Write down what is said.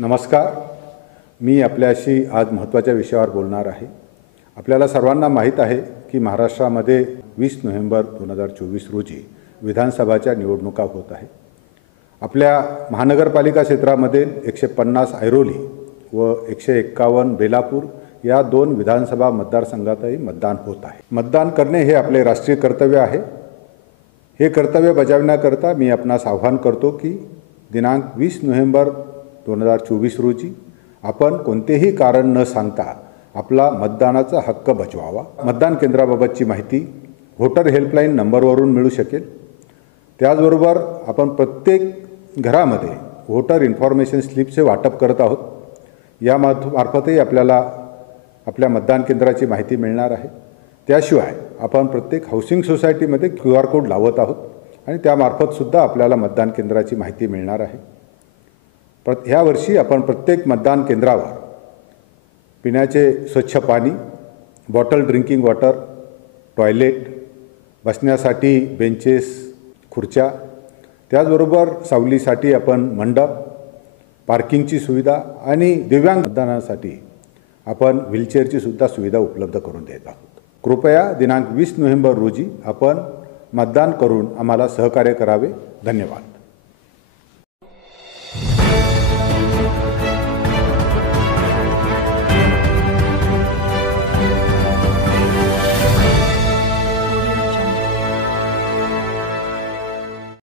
नमस्कार. मी आपल्याशी आज महत्त्वाच्या विषयावर बोलणार आहे. आपल्याला सर्वांना माहीत आहे की महाराष्ट्रामध्ये 20 नोव्हेंबर 2024 रोजी विधानसभाच्या निवडणुका होत आहे. आपल्या महानगरपालिका क्षेत्रामध्ये 150 ऐरोली व 151 बेलापूर या 2 विधानसभा मतदारसंघातही मतदान होत आहे. मतदान करणे हे आपले राष्ट्रीय कर्तव्य आहे. हे कर्तव्य बजावण्याकरता मी आपणास आवाहन करतो की दिनांक 20 नोव्हेंबर 2024 रोजी आपण कोणतेही कारण न सांगता आपला मतदानाचा हक्क बजवावा. मतदान केंद्राबाबतची माहिती व्होटर हेल्पलाईन नंबरवरून मिळू शकेल. त्याचबरोबर आपण प्रत्येक घरामध्ये व्होटर इन्फॉर्मेशन स्लिपचे वाटप करत आहोत. या मार्फतही आपल्याला आपल्या मतदान केंद्राची माहिती मिळणार आहे. त्याशिवाय आपण प्रत्येक हाऊसिंग सोसायटीमध्ये QR कोड लावत आहोत आणि त्यामार्फतसुद्धा आपल्याला मतदान केंद्राची माहिती मिळणार आहे. ह्या वर्षी आपण प्रत्येक मतदान केंद्रावर पिण्याचे स्वच्छ पाणी, बॉटल ड्रिंकिंग वॉटर, टॉयलेट, बसण्यासाठी बेंचेस, खुर्च्या, त्याचबरोबर सावलीसाठी आपण मंडप, पार्किंगची सुविधा आणि दिव्यांग मतदानासाठी आपण व्हीलचेअरची सुद्धा सुविधा उपलब्ध करून देत आहोत. कृपया दिनांक 20 नोव्हेंबर रोजी आपण मतदान करून आम्हाला सहकार्य करावे. धन्यवाद.